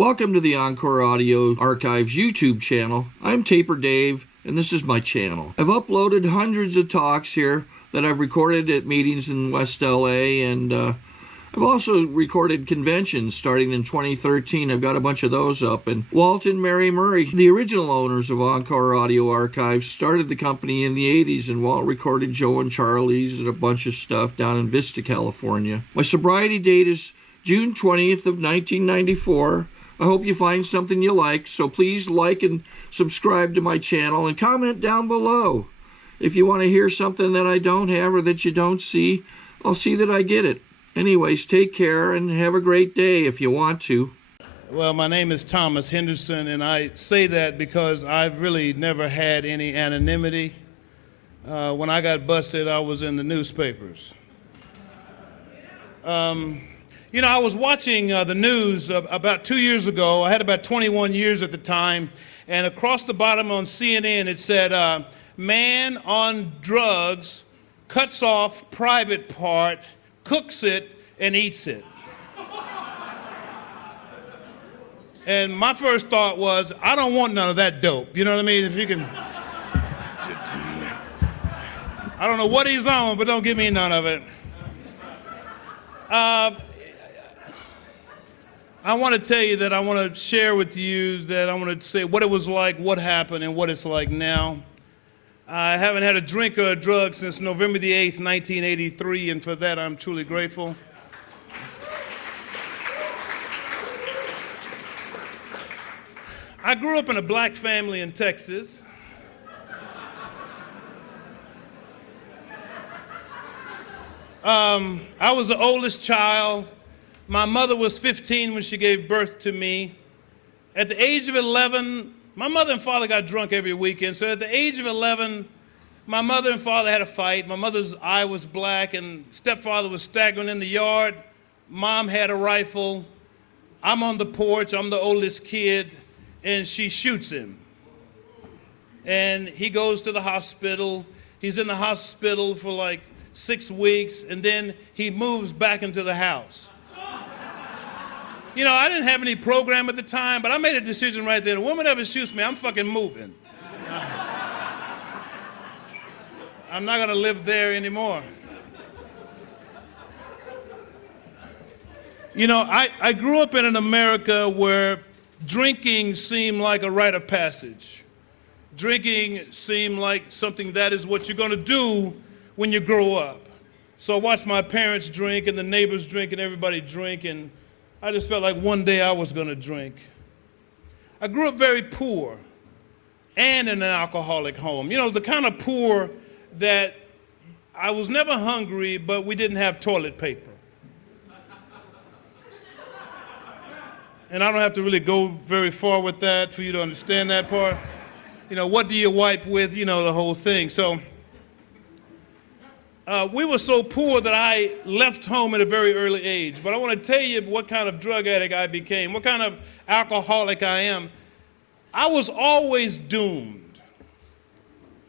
Welcome to the Encore Audio Archives YouTube channel. I'm Taper Dave, and this is my channel. I've uploaded hundreds of talks here that I've recorded at meetings in West LA, and I've also recorded conventions starting in 2013. I've got a bunch of those up. And Walt and Mary Murray, the original owners of Encore Audio Archives, started the company in the 80s, and Walt recorded Joe and Charlie's and a bunch of stuff down in Vista, California. My sobriety date is June 20th of 1994. I hope you find something you like, so please like and subscribe to my channel and comment down below. If you want to hear something that I don't have or that you don't see, I'll see that I get it. Anyways, take care and have a great day if you want to. Well, my name is Thomas Henderson, and I say that because I've really never had any anonymity. When I got busted, I was in the newspapers. You know, I was watching the news about 2 years ago. I had about 21 years at the time, and across the bottom on CNN it said, man on drugs cuts off private part, cooks it, and eats it. And my first thought was, I don't want none of that dope. You know what I mean? If you can, I don't know what he's on, but don't give me none of it. I want to tell you that I want to share with you that I want to say what it was like, what happened, and what it's like now. I haven't had a drink or a drug since November the 8th, 1983, and for that I'm truly grateful. I grew up in a black family in Texas. I was the oldest child. My mother was 15 when she gave birth to me. At the age of 11, my mother and father got drunk every weekend, so at the age of 11, my mother and father had a fight. My mother's eye was black, and stepfather was staggering in the yard. Mom had a rifle. I'm on the porch, I'm the oldest kid, and she shoots him. And he goes to the hospital. He's in the hospital for like 6 weeks, and then he moves back into the house. You know, I didn't have any program at the time, but I made a decision right there. A woman ever shoots me, I'm fucking moving. I'm not gonna live there anymore. You know, I grew up in an America where drinking seemed like a rite of passage. Drinking seemed like something that is what you're gonna do when you grow up. So I watched my parents drink and the neighbors drink and everybody drink, and I just felt like one day I was gonna drink. I grew up very poor and in an alcoholic home. You know, the kind of poor that I was never hungry, but we didn't have toilet paper. And I don't have to really go very far with that for you to understand that part. You know, what do you wipe with? You know, the whole thing. So we were so poor that I left home at a very early age. But I want to tell you what kind of drug addict I became, what kind of alcoholic I am. I was always doomed.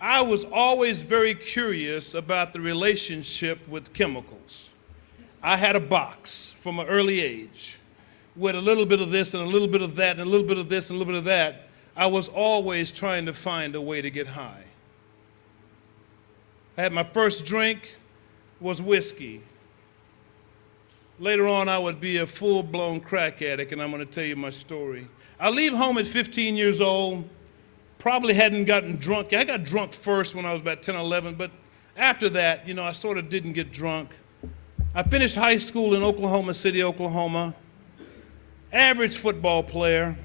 I was always very curious about the relationship with chemicals. I had a box from an early age with a little bit of this and a little bit of that and a little bit of this and a little bit of that. I was always trying to find a way to get high. I had my first drink was whiskey. Later on, I would be a full-blown crack addict, and I'm going to tell you my story. I leave home at 15 years old, probably hadn't gotten drunk. I got drunk first when I was about 10 or 11, but after that, you know, I sort of didn't get drunk. I finished high school in Oklahoma City, Oklahoma. Average football player.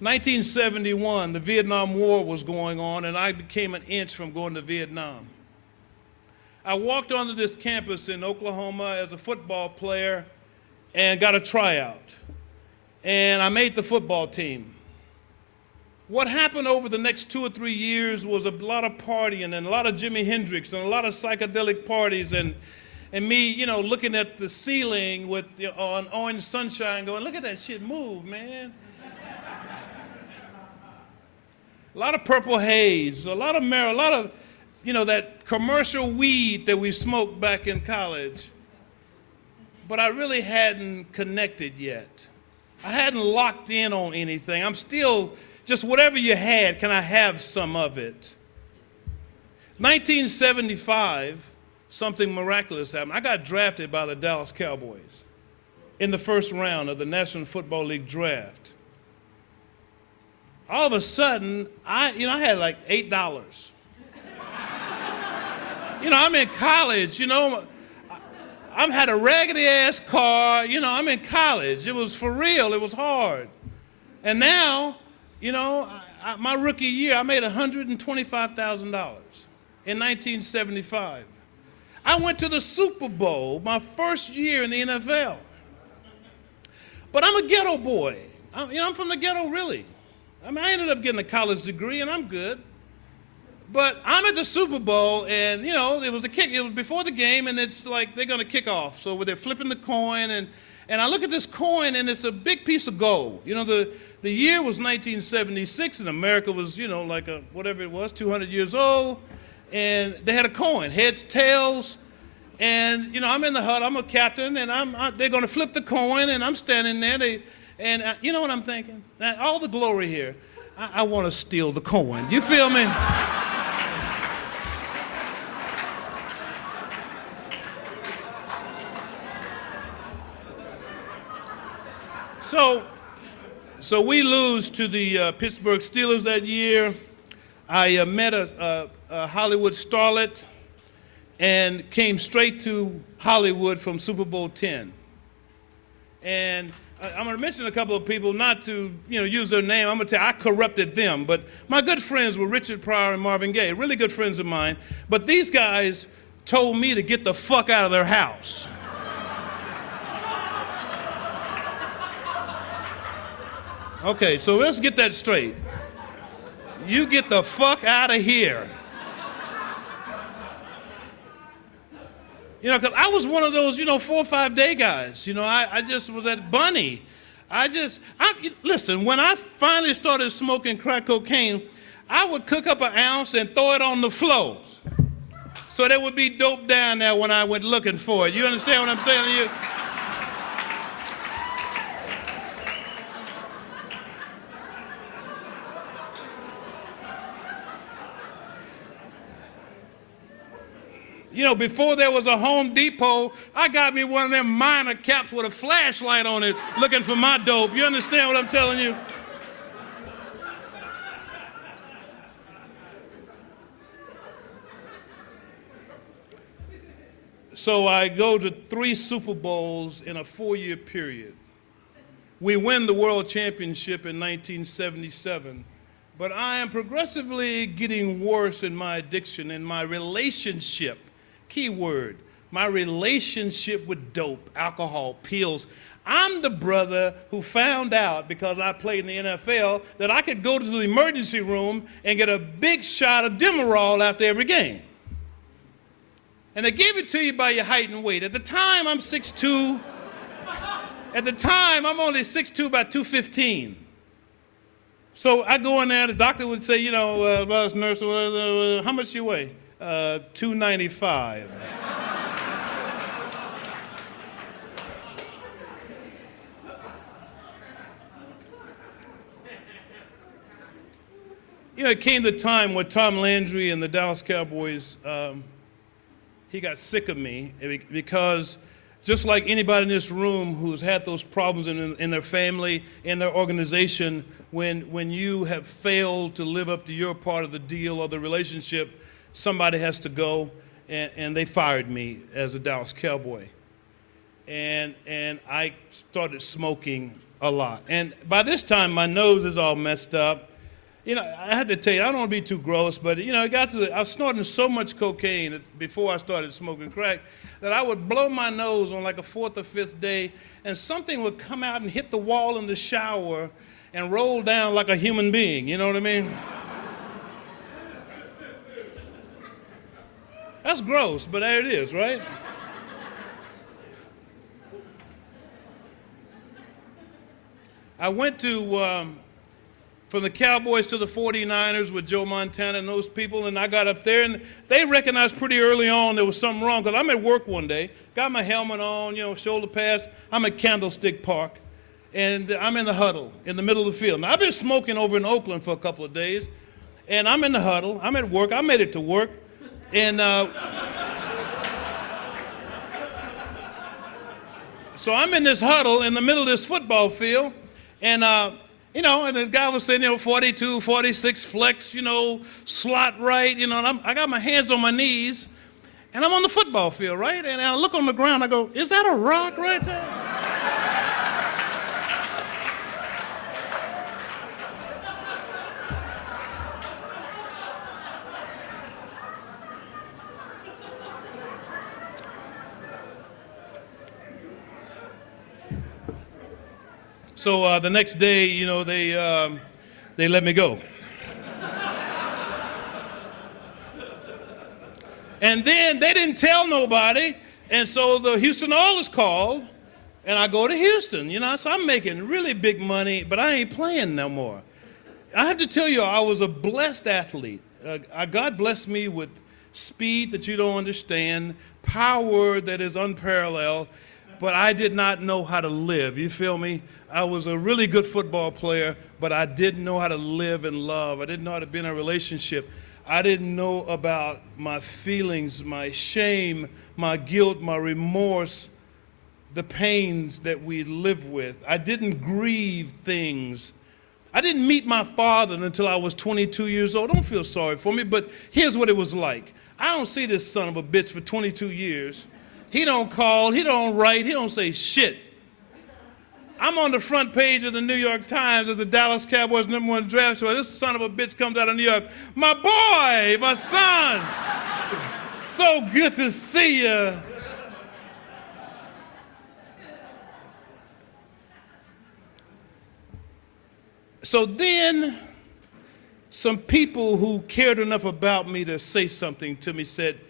1971, the Vietnam War was going on, and I became an inch from going to Vietnam. I walked onto this campus in Oklahoma as a football player and got a tryout. And I made the football team. What happened over the next 2 or 3 years was a lot of partying and a lot of Jimi Hendrix and a lot of psychedelic parties, and me, you know, looking at the ceiling with on orange sunshine going, look at that shit move, man. A lot of purple haze, a lot of marijuana, a lot of, you know, that commercial weed that we smoked back in college. But I really hadn't connected yet. I hadn't locked in on anything. I'm still just whatever you had, can I have some of it? 1975, something miraculous happened. I got drafted by the Dallas Cowboys in the first round of the National Football League draft. All of a sudden, I had like $8. I'm in college, I had a raggedy ass car, I'm in college. It was for real, it was hard. And now, my rookie year, I made $125,000 in 1975. I went to the Super Bowl my first year in the NFL. But I'm a ghetto boy. I'm from the ghetto, really. I ended up getting a college degree, and I'm good. But I'm at the Super Bowl, and it was before the game, and it's like they're gonna kick off. So they're flipping the coin, and I look at this coin, and it's a big piece of gold. The year was 1976, and America was, like whatever it was, 200 years old, and they had a coin, heads, tails, and I'm in the hut, I'm a captain, and they're gonna flip the coin, and I'm standing there, and you know what I'm thinking? Now, all the glory here, I want to steal the coin. You feel me? So we lose to the Pittsburgh Steelers that year. I met a Hollywood starlet and came straight to Hollywood from Super Bowl 10. And I'm going to mention a couple of people, not to use their name. I'm going to tell you, I corrupted them. But my good friends were Richard Pryor and Marvin Gaye, really good friends of mine. But these guys told me to get the fuck out of their house. Okay, so let's get that straight. You get the fuck out of here. Because I was one of those, 4 or 5 day guys. I just was at Bunny. Listen, when I finally started smoking crack cocaine, I would cook up an ounce and throw it on the floor. So there would be dope down there when I went looking for it. You understand what I'm saying to you? Before there was a Home Depot, I got me one of them miner caps with a flashlight on it looking for my dope. You understand what I'm telling you? So I go to 3 Super Bowls in a 4-year period. We win the world championship in 1977. But I am progressively getting worse in my addiction, in my relationship. Key word, my relationship with dope, alcohol, pills. I'm the brother who found out, because I played in the NFL, that I could go to the emergency room and get a big shot of Demerol after every game. And they gave it to you by your height and weight. At the time, I'm 6'2". At the time, I'm only 6'2" by 215. So I go in there, the doctor would say, nurse, how much you weigh? 295. It came the time when Tom Landry and the Dallas Cowboys, he got sick of me because just like anybody in this room who's had those problems in their family, in their organization, when you have failed to live up to your part of the deal or the relationship, somebody has to go, and they fired me as a Dallas Cowboy. And I started smoking a lot. And by this time, my nose is all messed up. I had to tell you, I don't want to be too gross, but I was snorting so much cocaine before I started smoking crack that I would blow my nose on like a 4th or 5th day, and something would come out and hit the wall in the shower and roll down like a human being, you know what I mean? That's gross, but there it is, right? I went to, from the Cowboys to the 49ers with Joe Montana and those people, and I got up there, and they recognized pretty early on there was something wrong, because I'm at work one day, got my helmet on, shoulder pads, I'm at Candlestick Park, and I'm in the huddle in the middle of the field. Now, I've been smoking over in Oakland for a couple of days, and I'm in the huddle. I'm at work. I made it to work, and so I'm in this huddle in the middle of this football field, and and the guy was saying, 42, 46 flex, slot right, and I got my hands on my knees, and I'm on the football field, right? And I look on the ground, I go, is that a rock right there? So the next day, they let me go. And then they didn't tell nobody, and so the Houston Oilers called, and I go to Houston, so I'm making really big money, but I ain't playing no more. I have to tell you, I was a blessed athlete. God blessed me with speed that you don't understand, power that is unparalleled, but I did not know how to live. You feel me? I was a really good football player, but I didn't know how to live and love. I didn't know how to be in a relationship. I didn't know about my feelings, my shame, my guilt, my remorse, the pains that we live with. I didn't grieve things. I didn't meet my father until I was 22 years old. Don't feel sorry for me, but here's what it was like. I don't see this son of a bitch for 22 years. He don't call, he don't write, he don't say shit. I'm on the front page of the New York Times as the Dallas Cowboys #1 draft choice. This son of a bitch comes out of New York. My boy, my son. So good to see you. So then some people who cared enough about me to say something to me said,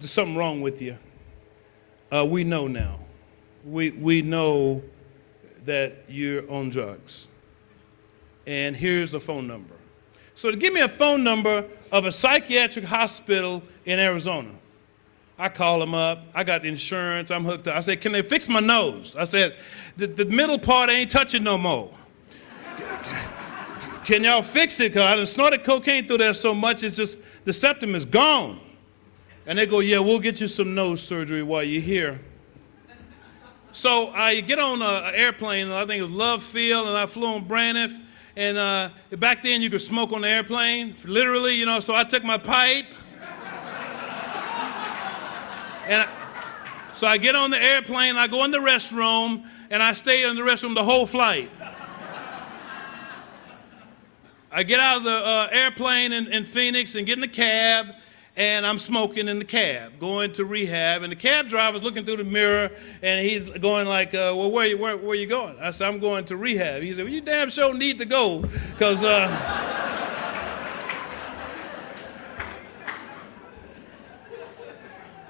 there's something wrong with you. We know now. We know that you're on drugs. And here's a phone number. So to give me a phone number of a psychiatric hospital in Arizona. I call them up. I got insurance. I'm hooked up. I said, can they fix my nose? I said, the middle part ain't touching no more. Can y'all fix it? Because I done snorted cocaine through there so much, it's just, the septum is gone. And they go, yeah, we'll get you some nose surgery while you're here. So I get on an airplane, I think it was Love Field, and I flew on Braniff. And back then you could smoke on the airplane, literally, so I took my pipe. So I get on the airplane, I go in the restroom, and I stay in the restroom the whole flight. I get out of the airplane in Phoenix and get in the cab, and I'm smoking in the cab, going to rehab, and the cab driver's looking through the mirror, and he's going like, well, where you going? I said, I'm going to rehab. He said, well, you damn sure need to go, because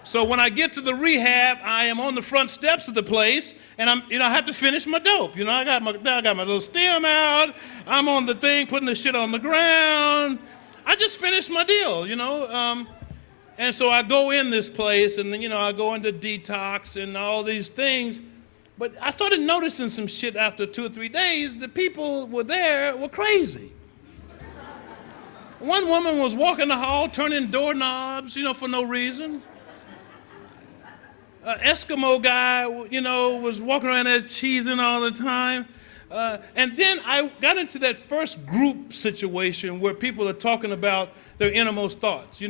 so when I get to the rehab, I am on the front steps of the place, and I have to finish my dope. I got my little stem out. I'm on the thing, putting the shit on the ground. I just finished my deal, and so I go in this place, and then, I go into detox and all these things. But I started noticing some shit after 2 or 3 days. The people were crazy. One woman was walking the hall, turning doorknobs, for no reason. An Eskimo guy, was walking around there cheesing all the time. And then I got into that first group situation where people are talking about their innermost thoughts.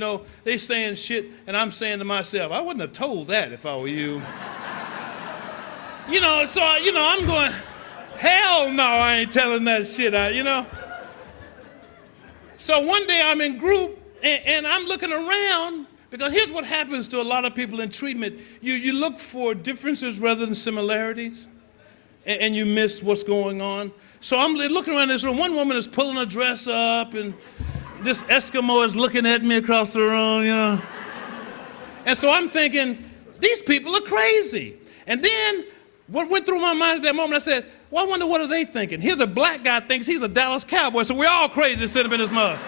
They saying shit, and I'm saying to myself, I wouldn't have told that if I were you. So, I'm going, hell no, I ain't telling that shit out, So one day I'm in group, and I'm looking around, because here's what happens to a lot of people in treatment. You look for differences rather than similarities, and you miss what's going on. So I'm looking around this room. One woman is pulling her dress up, and this Eskimo is looking at me across the room, And so I'm thinking, these people are crazy. And then what went through my mind at that moment, I said, well, I wonder what are they thinking? Here's a black guy thinks he's a Dallas Cowboy, so we're all crazy sitting up in this mud.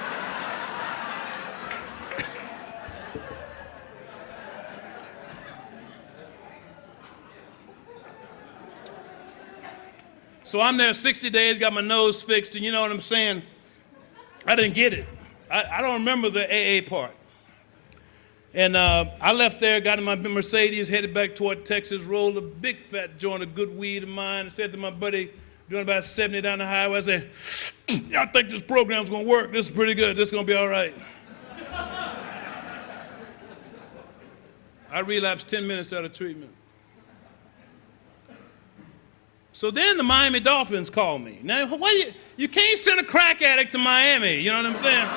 So I'm there 60 days, got my nose fixed, and you know what I'm saying? I didn't get it. I don't remember the AA part. And I left there, got in my Mercedes, headed back toward Texas, rolled a big fat joint of good weed of mine, and said to my buddy, doing about 70 down the highway, I said, I think this program's gonna work. This is pretty good. This is gonna be all right. I relapsed 10 minutes out of treatment. So then the Miami Dolphins called me. Now, why you can't send a crack addict to Miami, you know what I'm saying?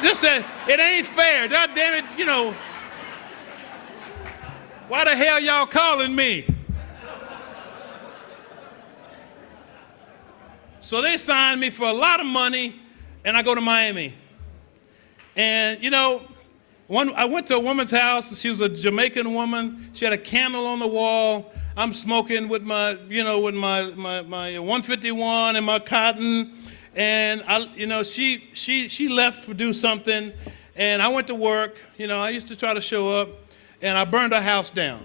Just that, it ain't fair. God damn it, you know. Why the hell y'all calling me? So they signed me for a lot of money, and I go to Miami. And, you know, I went to a woman's house. She was a Jamaican woman. She had a candle on the wall. I'm smoking with my, you know, with my 151 and my cotton. And, she left to do something. And I went to work. You know, I used to try to show up. And I burned her house down.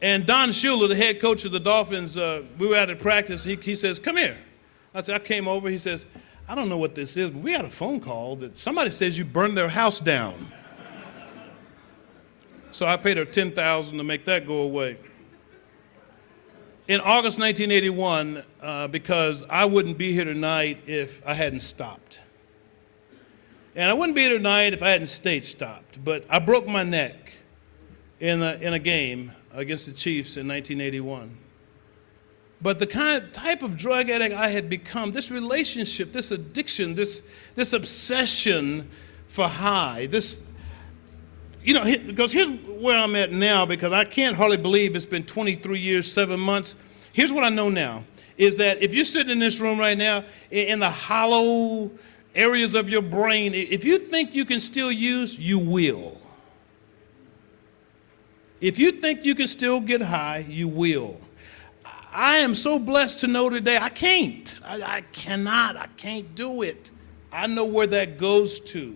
And Don Shula, the head coach of the Dolphins, we were out at practice. He says, come here. I said, I came over. He says, I don't know what this is, but we had a phone call that somebody says you burned their house down. So I paid her $10,000 to make that go away. In August 1981, because I wouldn't be here tonight if I hadn't stopped. And I wouldn't be here tonight if I hadn't stayed stopped. But I broke my neck in a game against the Chiefs in 1981. But the type of drug addict I had become, this relationship, this addiction, this obsession for high, this, you know, because here's where I'm at now, because I can't hardly believe it's been 23 years, 7 months. Here's what I know now, is that if you're sitting in this room right now, in the hollow areas of your brain, if you think you can still use, you will. If you think you can still get high, you will. I am so blessed to know today I can't. I can't do it. I know where that goes to.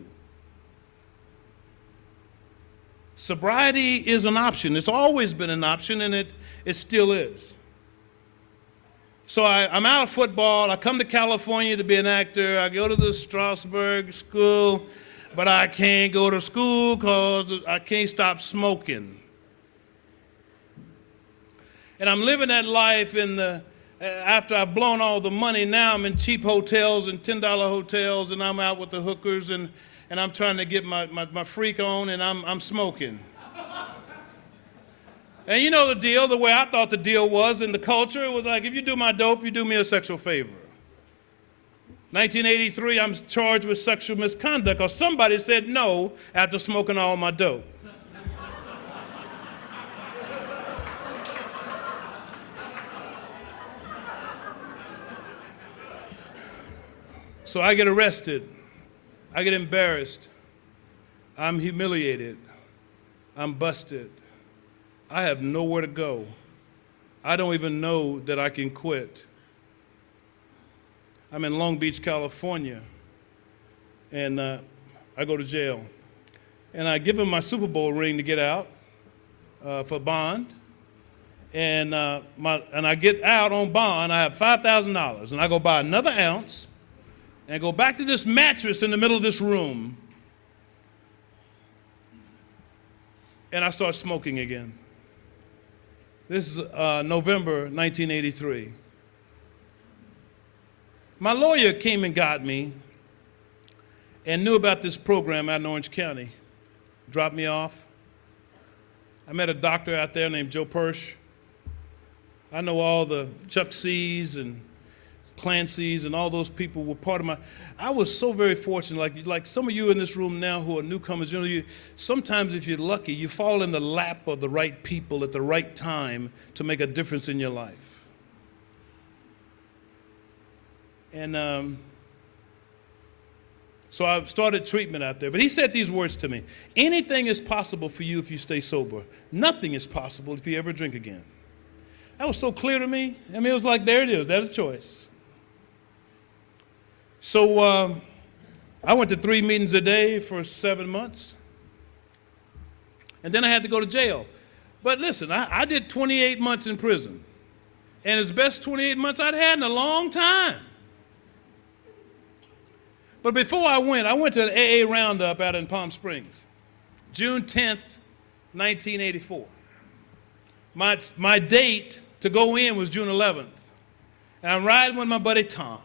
Sobriety is an option. It's always been an option, and it still is. So I'm out of football. I come to California to be an actor. I go to the Strasberg School, but I can't go to school because I can't stop smoking. And I'm living that life after I've blown all the money. Now I'm in cheap hotels and $10 hotels, and I'm out with the hookers, and I'm trying to get my freak on, and I'm smoking. And you know the deal, the way I thought the deal was in the culture, it was like, if you do my dope, you do me a sexual favor. 1983, I'm charged with sexual misconduct, because somebody said no after smoking all my dope. So I get arrested, I get embarrassed, I'm humiliated, I'm busted. I have nowhere to go. I don't even know that I can quit. I'm in Long Beach, California, and I go to jail. And I give him my Super Bowl ring to get out for bond. And I get out on bond, I have $5,000, and I go buy another ounce, and I go back to this mattress in the middle of this room, and I start smoking again. This is November 1983. My lawyer came and got me and knew about this program out in Orange County. Dropped me off. I met a doctor out there named Joe Persh. I know all the Chuck C's and Clancy's and all those people were part of I was so very fortunate, like some of you in this room now who are newcomers, you know, sometimes if you're lucky, you fall in the lap of the right people at the right time to make a difference in your life. And so I started treatment out there. But he said these words to me: anything is possible for you if you stay sober. Nothing is possible if you ever drink again. That was so clear to me. I mean, it was like, there it is, that's a choice. So I went to 3 meetings a day for 7 months. And then I had to go to jail. But listen, I did 28 months in prison. And it's the best 28 months I'd had in a long time. But before I went to an AA roundup out in Palm Springs, June 10th, 1984. My date to go in was June 11th. And I'm riding with my buddy Tom.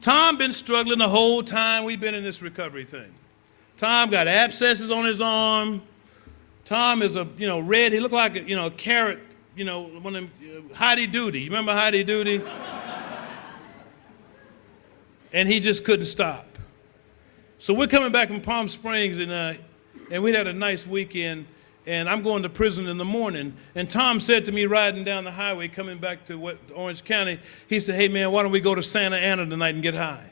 Tom been struggling the whole time we've been in this recovery thing. Tom got abscesses on his arm. Tom is red. He looked like a carrot, one of them, Howdy Doody. You remember Howdy Doody? And he just couldn't stop. So we're coming back from Palm Springs, and we had a nice weekend, and I'm going to prison in the morning. And Tom said to me riding down the highway coming back to Orange County, he said, hey man, why don't we go to Santa Ana tonight and get high?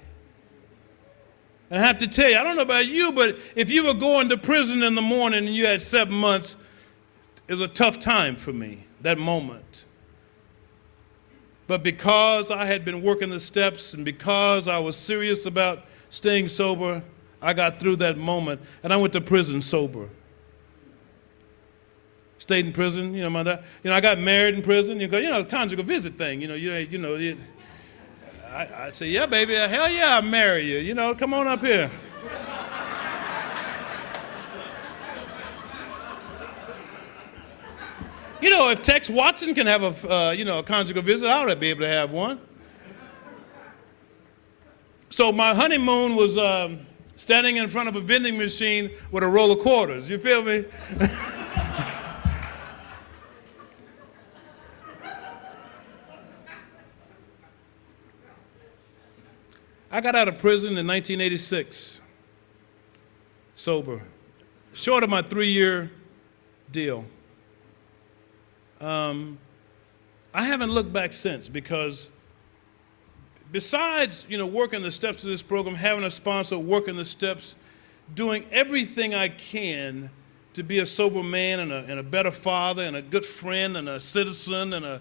And I have to tell you, I don't know about you, but if you were going to prison in the morning and you had 7 months, it was a tough time for me, that moment. But because I had been working the steps and because I was serious about staying sober, I got through that moment, and I went to prison sober. Stayed in prison, I got married in prison. Conjugal visit thing. I say, yeah, baby, hell yeah, I'll marry you. Come on up here. If Tex Watson can have a conjugal visit, I ought to be able to have one. So my honeymoon was standing in front of a vending machine with a roll of quarters. You feel me? I got out of prison in 1986, sober, short of my 3-year deal. I haven't looked back since because besides, working the steps of this program, having a sponsor, working the steps, doing everything I can to be a sober man and a better father and a good friend and a citizen and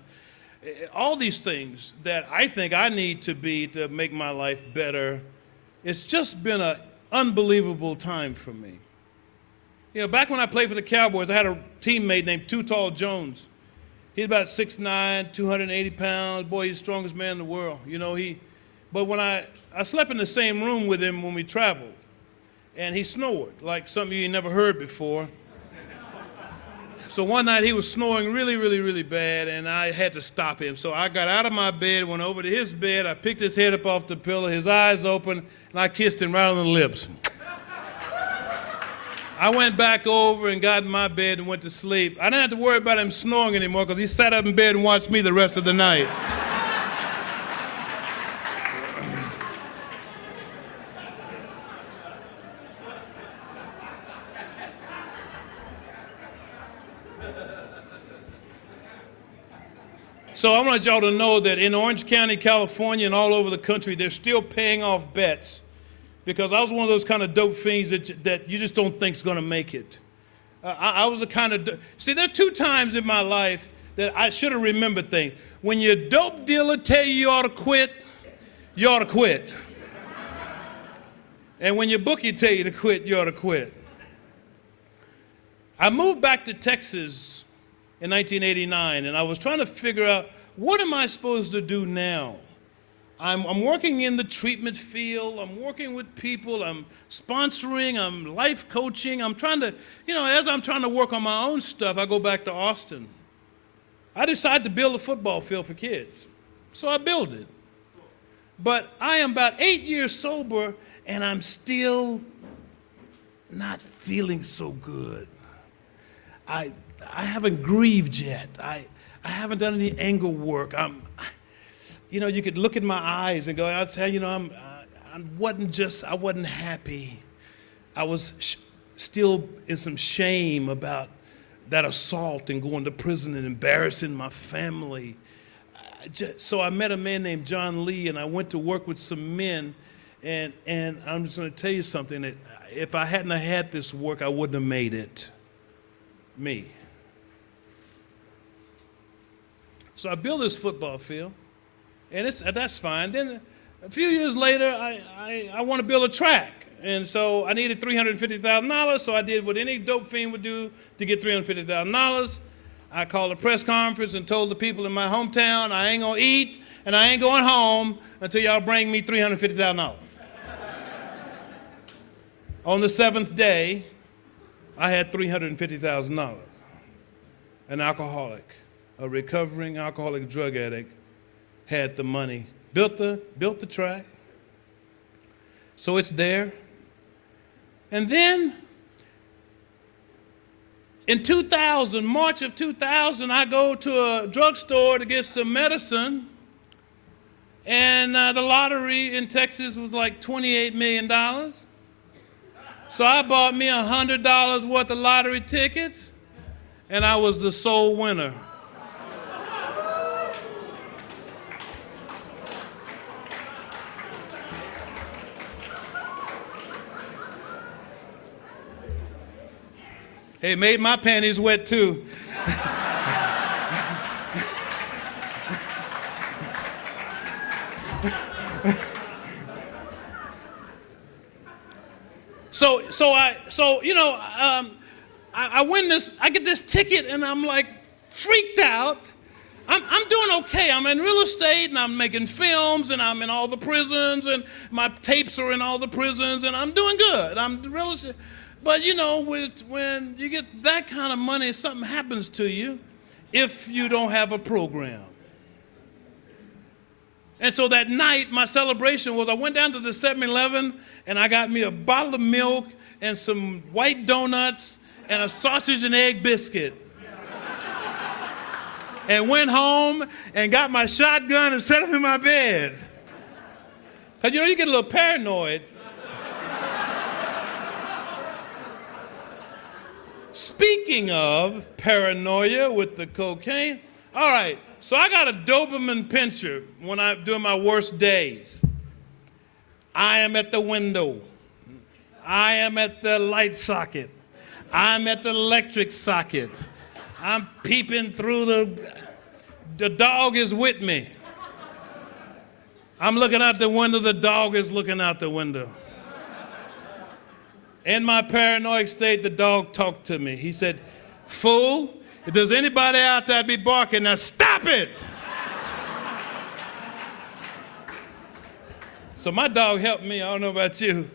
all these things that I think I need to be to make my life better. It's just been an unbelievable time for me. Back when I played for the Cowboys, I had a teammate named Too Tall Jones. He's about 6'9", 280 pounds. Boy, he's the strongest man in the world. But when I slept in the same room with him when we traveled, and he snored, like something you never heard before. So one night he was snoring really, really, really bad, and I had to stop him. So I got out of my bed, went over to his bed, I picked his head up off the pillow, his eyes open, and I kissed him right on the lips. I went back over and got in my bed and went to sleep. I didn't have to worry about him snoring anymore because he sat up in bed and watched me the rest of the night. So I want y'all to know that in Orange County, California, and all over the country, they're still paying off bets because I was one of those kind of dope fiends that you just don't think is going to make it. I was the kind of, see, there are 2 times in my life that I should have remembered things. When your dope dealer tell you ought to quit, you ought to quit. And when your bookie tell you to quit, you ought to quit. I moved back to Texas in 1989, and I was trying to figure out, what am I supposed to do now? I'm working in the treatment field, I'm working with people, I'm sponsoring, I'm life coaching, I'm trying to, as I'm trying to work on my own stuff, I go back to Austin. I decided to build a football field for kids, so I built it. But I am about 8 years sober, and I'm still not feeling so good. I haven't grieved yet. I haven't done any anger work. You could look in my eyes and go, I'd say, I wasn't happy. I was still in some shame about that assault and going to prison and embarrassing my family. So I met a man named John Lee, and I went to work with some men, and I'm just going to tell you something, that if I hadn't had this work, I wouldn't have made it. Me. So I built this football field, and that's fine. Then a few years later, I want to build a track. And so I needed $350,000, so I did what any dope fiend would do to get $350,000. I called a press conference and told the people in my hometown, I ain't gonna eat and I ain't going home until y'all bring me $350,000. On the 7th day, I had $350,000. An alcoholic, a recovering alcoholic drug addict, had the money, built the track, so it's there. And then in 2000, March of 2000, I go to a drugstore to get some medicine, and the lottery in Texas was like $28 million. So I bought me $100 worth of lottery tickets, and I was the sole winner. It made my panties wet too. I win this, I get this ticket and I'm like freaked out. I'm doing okay. I'm in real estate and I'm making films and I'm in all the prisons and my tapes are in all the prisons and I'm doing good. I'm real estate. But you know, when you get that kind of money, something happens to you if you don't have a program. And so that night, my celebration was I went down to the 7-Eleven and I got me a bottle of milk and some white donuts and a sausage and egg biscuit. And went home and got my shotgun and set it in my bed. Because you know, you get a little paranoid. Speaking of paranoia with the cocaine, all right, so I got a Doberman pincher when I'm doing my worst days. I am at the window. I am at the light socket. I'm at the electric socket. I'm peeping through the dog is with me. I'm looking out the window, the dog is looking out the window. In my paranoid state, the dog talked to me. He said, "Fool, if there's anybody out there, I'd be barking. Now stop it." So my dog helped me. I don't know about you.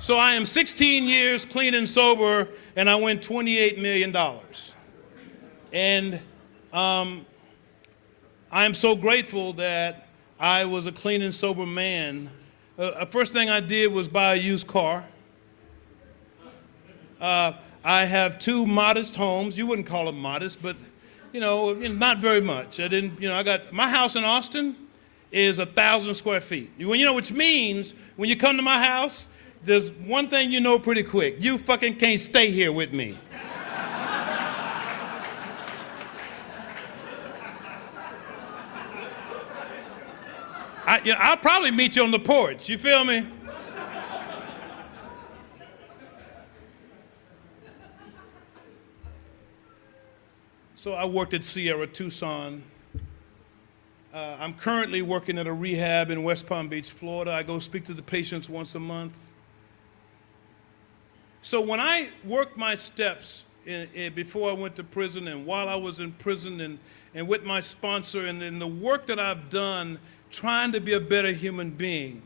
So I am 16 years clean and sober, and I win $28 million. And I am so grateful that I was a clean and sober man. First thing I did was buy a used car. I have 2 modest homes. You wouldn't call them modest, but you know, not very much. I didn't, you know, I got my house in Austin is 1,000 square feet. You know, which means when you come to my house, there's one thing you know pretty quick. You fucking can't stay here with me. I'll probably meet you on the porch. You feel me? So I worked at Sierra Tucson. I'm currently working at a rehab in West Palm Beach, Florida. I go speak to the patients once a month. So when I worked my steps before I went to prison and while I was in prison and with my sponsor and in the work that I've done trying to be a better human being,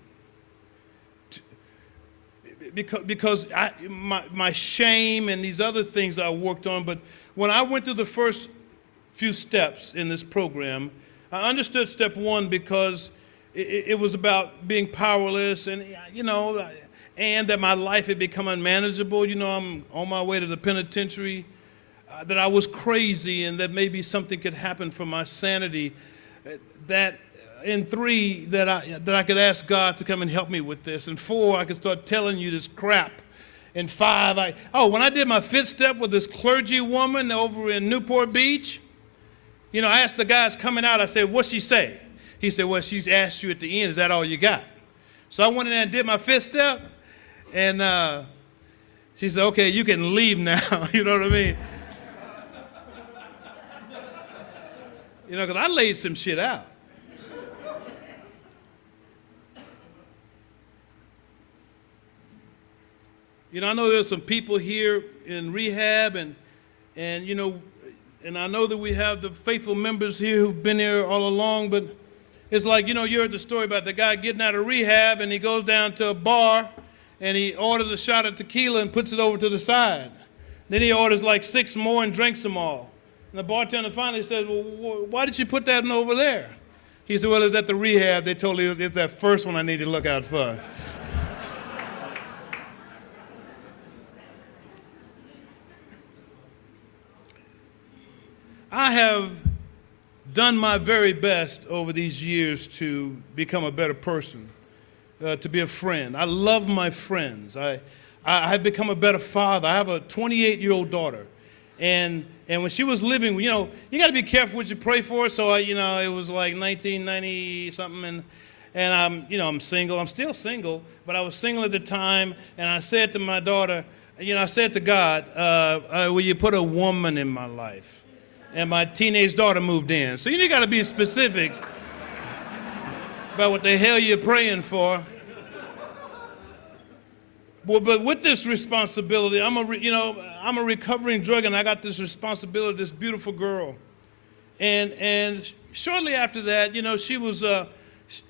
because my shame and these other things I worked on, but when I went through the first few steps in this program, I understood step 1 because it was about being powerless and, you know, and that my life had become unmanageable. You know, I'm on my way to the penitentiary, that I was crazy and that maybe something could happen for my sanity. That in 3, that I could ask God to come and help me with this. And 4, I could start telling you this crap. And 5, when I did my 5th step with this clergy woman over in Newport Beach, you know, I asked the guys coming out, I said, "What'd she say?" He said, "Well, she's asked you at the end, is that all you got?" So I went in there and did my 5th step, and she said, "Okay, you can leave now." You know what I mean? You know, because I laid some shit out. You know, I know there's some people here in rehab, and you know, and I know that we have the faithful members here who've been here all along, but it's like, you know, you heard the story about the guy getting out of rehab, and he goes down to a bar, and he orders a shot of tequila and puts it over to the side. Then he orders like 6 more and drinks them all. And the bartender finally says, well, why did you put that one over there? He said, well, it's at the rehab. They told me it's that first one I need to look out for. I have done my very best over these years to become a better person, to be a friend. I love my friends. I have become a better father. I have a 28-year-old daughter. And when she was living, you know, you got to be careful what you pray for. So, you know, it was like 1990-something, and I'm single. I'm still single, but I was single at the time, and I said to my daughter, you know, I said to God, will you put a woman in my life? And my teenage daughter moved in. So you got to be specific about what the hell you're praying for. Well, but with this responsibility, I'm a recovering drug, and I got this responsibility, this beautiful girl. And shortly after that, you know, she was,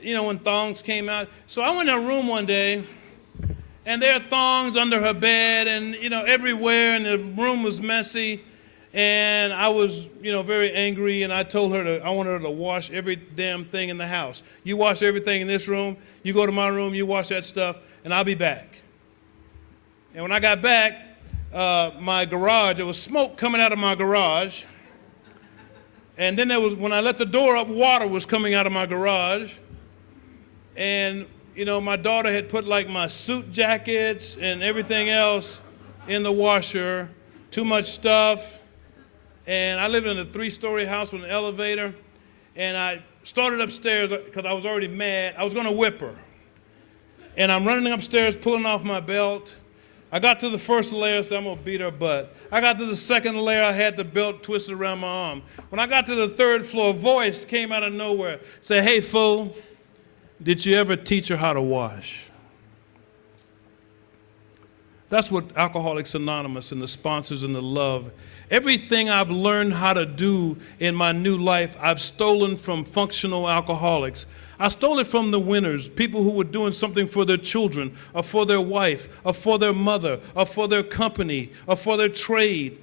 you know, when thongs came out. So I went in her room one day, and there are thongs under her bed and, you know, everywhere, and the room was messy. And I was, you know, very angry, and I told her I wanted her to wash every damn thing in the house. You wash everything in this room, you go to my room, you wash that stuff, and I'll be back. And when I got back, my garage, there was smoke coming out of my garage. And then when I let the door up, water was coming out of my garage. And, you know, my daughter had put like my suit jackets and everything else in the washer, too much stuff. And I lived in a 3-story house with an elevator, and I started upstairs because I was already mad. I was going to whip her. And I'm running upstairs, pulling off my belt. I got to the first layer, so I'm going to beat her butt. I got to the second layer, I had the belt twisted around my arm. When I got to the 3rd floor, a voice came out of nowhere, said, hey, fool, did you ever teach her how to wash? That's what Alcoholics Anonymous and the sponsors and the love. Everything I've learned how to do in my new life, I've stolen from functional alcoholics. I stole it from the winners, people who were doing something for their children, or for their wife, or for their mother, or for their company, or for their trade.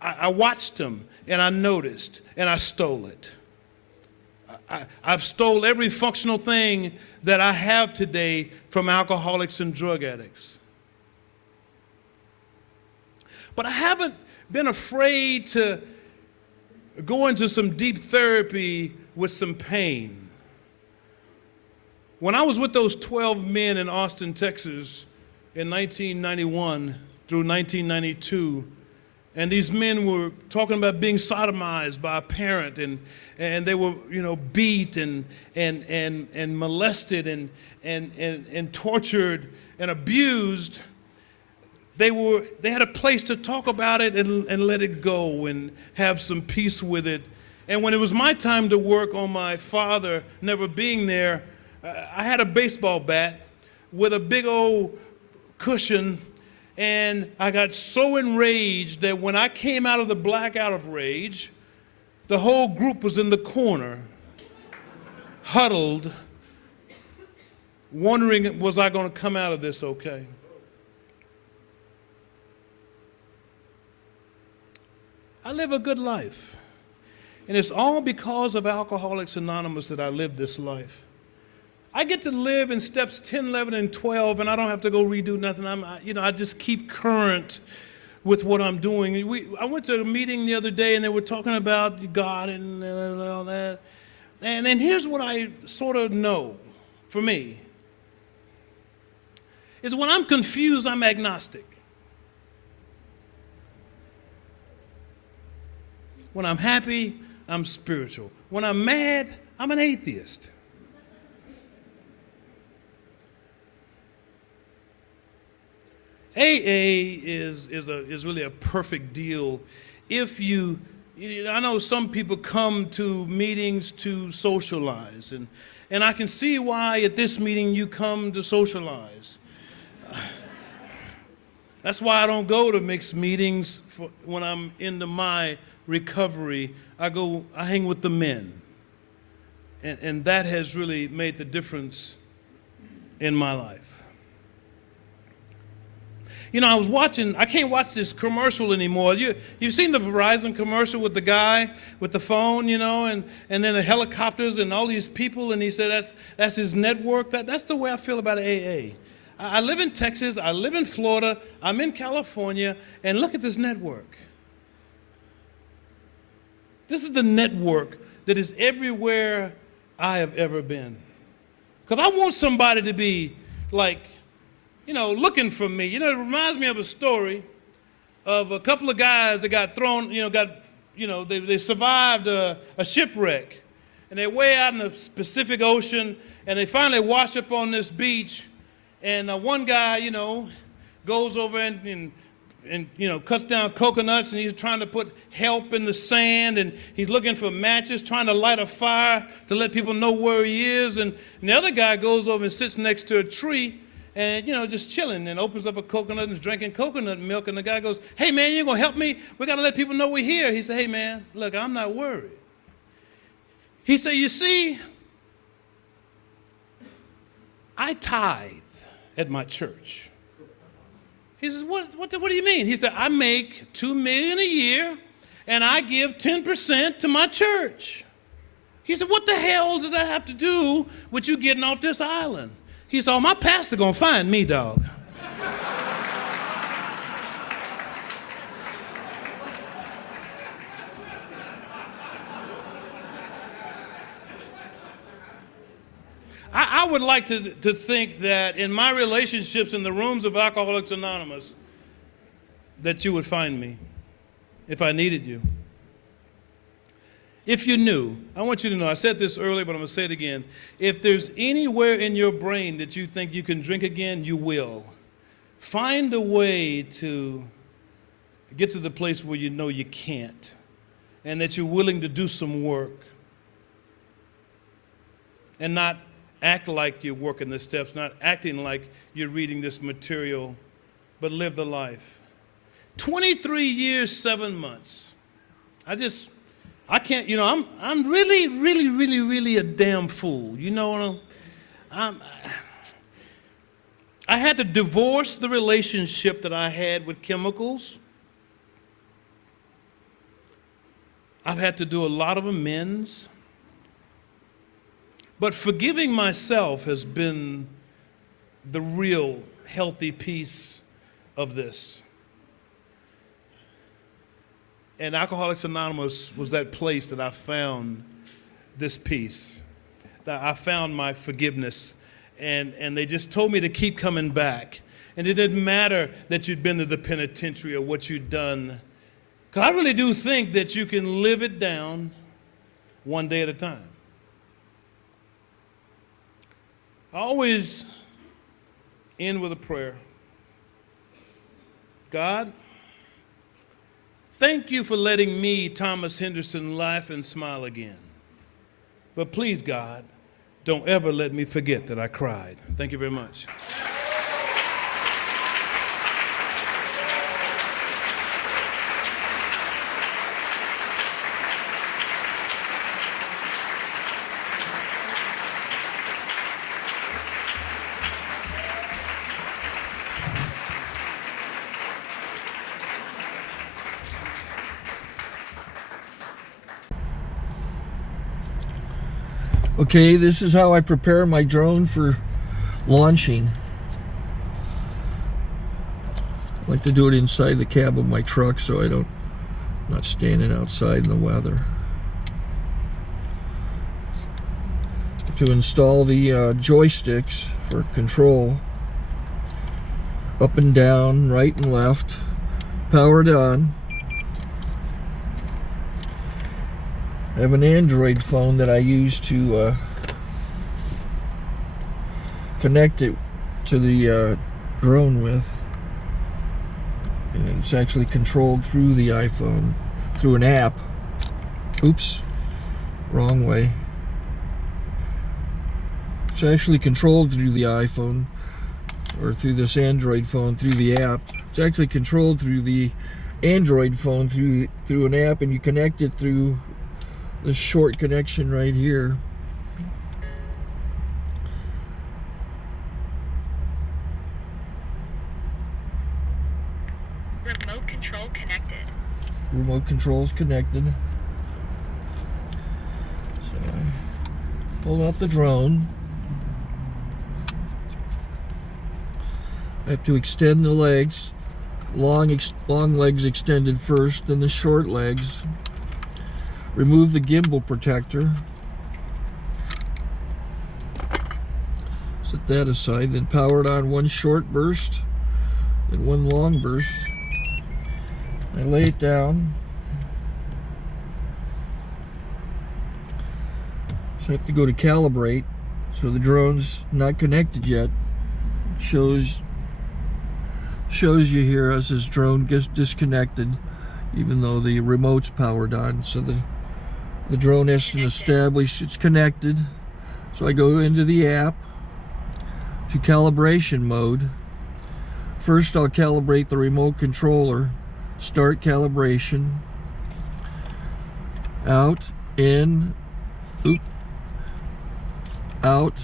I watched them, and I noticed, and I stole it. I've stole every functional thing that I have today from alcoholics and drug addicts. But I haven't been afraid to go into some deep therapy with some pain. When I was with those 12 men in Austin, Texas in 1991 through 1992, and these men were talking about being sodomized by a parent, and they were, you know, beat and molested and tortured and abused, they had a place to talk about it and let it go and have some peace with it. And when it was my time to work on my father never being there, I had a baseball bat with a big old cushion, and I got so enraged that when I came out of the blackout of rage, the whole group was in the corner, huddled, wondering, was I going to come out of this okay? I live a good life. And it's all because of Alcoholics Anonymous that I live this life. I get to live in steps 10, 11, and 12, and I don't have to go redo nothing. I just keep current with what I'm doing. I went to a meeting the other day, and they were talking about God and all that. And here's what I sort of know for me, is when I'm confused, I'm agnostic. When I'm happy, I'm spiritual. When I'm mad, I'm an atheist. AA is really a perfect deal if I know some people come to meetings to socialize, and I can see why at this meeting you come to socialize. That's why I don't go to mixed meetings when I'm into my recovery. I hang with the men. And that has really made the difference in my life. You know, I can't watch this commercial anymore. You've seen the Verizon commercial with the guy with the phone, you know, and then the helicopters and all these people, and he said that's his network. That's the way I feel about AA. I live in Texas, I live in Florida, I'm in California, and look at this network. This is the network that is everywhere I have ever been. Because I want somebody to be like, you know, looking for me. You know, it reminds me of a story of a couple of guys that got thrown, they survived a shipwreck. And they're way out in the Pacific Ocean, and they finally wash up on this beach. And one guy, you know, goes over and cuts down coconuts, and he's trying to put help in the sand, and he's looking for matches, trying to light a fire to let people know where he is. And the other guy goes over and sits next to a tree and, you know, just chilling, and opens up a coconut and is drinking coconut milk. And the guy goes, "Hey, man, you going to help me? We got to let people know we're here." He said, "Hey, man, look, I'm not worried." He said, "You see, I tithe at my church." He says, what do you mean? He said, "I make $2 million a year, and I give 10% to my church." He said, "What the hell does that have to do with you getting off this island?" He said, "Oh, my pastor gonna find me, dog." I would like to think that in my relationships in the rooms of Alcoholics Anonymous, that you would find me if I needed you. If you knew, I want you to know, I said this earlier, but I'm going to say it again. If there's anywhere in your brain that you think you can drink again, you will. Find a way to get to the place where you know you can't, and that you're willing to do some work and not act like you're working the steps, not acting like you're reading this material, but live the life. 23 years, 7 months. I can't, you know, I'm really, really, really, really a damn fool. You know, I had to divorce the relationship that I had with chemicals. I've had to do a lot of amends. But forgiving myself has been the real healthy piece of this. And Alcoholics Anonymous was that place that I found this peace, that I found my forgiveness. And they just told me to keep coming back. And it didn't matter that you'd been to the penitentiary or what you'd done. Because I really do think that you can live it down one day at a time. I always end with a prayer. God, thank you for letting me, Thomas Henderson, laugh and smile again. But please, God, don't ever let me forget that I cried. Thank you very much. Okay, this is how I prepare my drone for launching. I like to do it inside the cab of my truck so I'm not standing outside in the weather. To install the joysticks for control, up and down, right and left, powered on. I have an Android phone that I use to connect it to the drone with. And it's actually controlled through the iPhone, through an app. Oops, wrong way. It's actually controlled through the iPhone, or through this Android phone, through the app. It's actually controlled through the Android phone through an app, and you connect it through this short connection right here. Remote control connected. Remote control's connected. So I pull out the drone. I have to extend the legs. Long legs extended first, then the short legs. Remove the gimbal protector. Set that aside, then power it on one short burst, then one long burst. I lay it down. So I have to go to calibrate. So the drone's not connected yet. It shows you here as this drone gets disconnected, even though the remote's powered on. So the drone has to establish it's connected. So I go into the app to calibration mode. First I'll calibrate the remote controller. Start calibration. Out, in, out,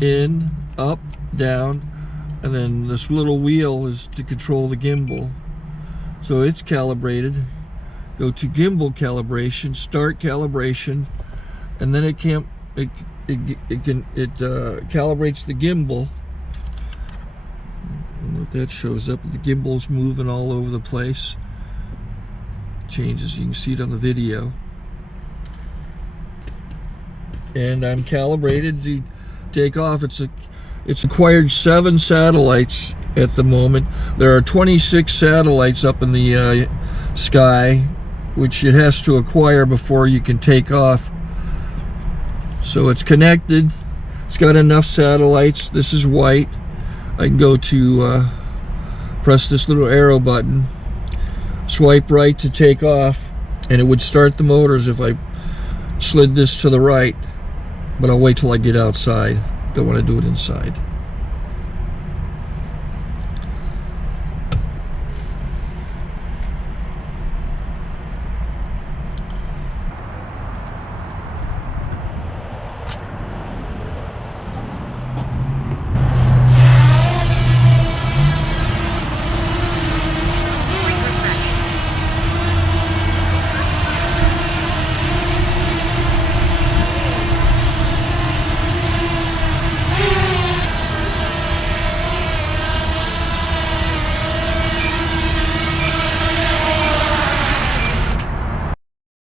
in, up, down, and then this little wheel is to control the gimbal. So it's calibrated. Go to gimbal calibration, start calibration, and then it calibrates the gimbal. I don't know if that shows up. The gimbal's moving all over the place. Changes, you can see it on the video. And I'm calibrated to take off. It's acquired 7 satellites at the moment. There are 26 satellites up in the sky, which it has to acquire before you can take off. So it's connected. It's got enough satellites. This is white. I can go to press this little arrow button, swipe right to take off, and it would start the motors if I slid this to the right. But I'll wait till I get outside. Don't want to do it inside.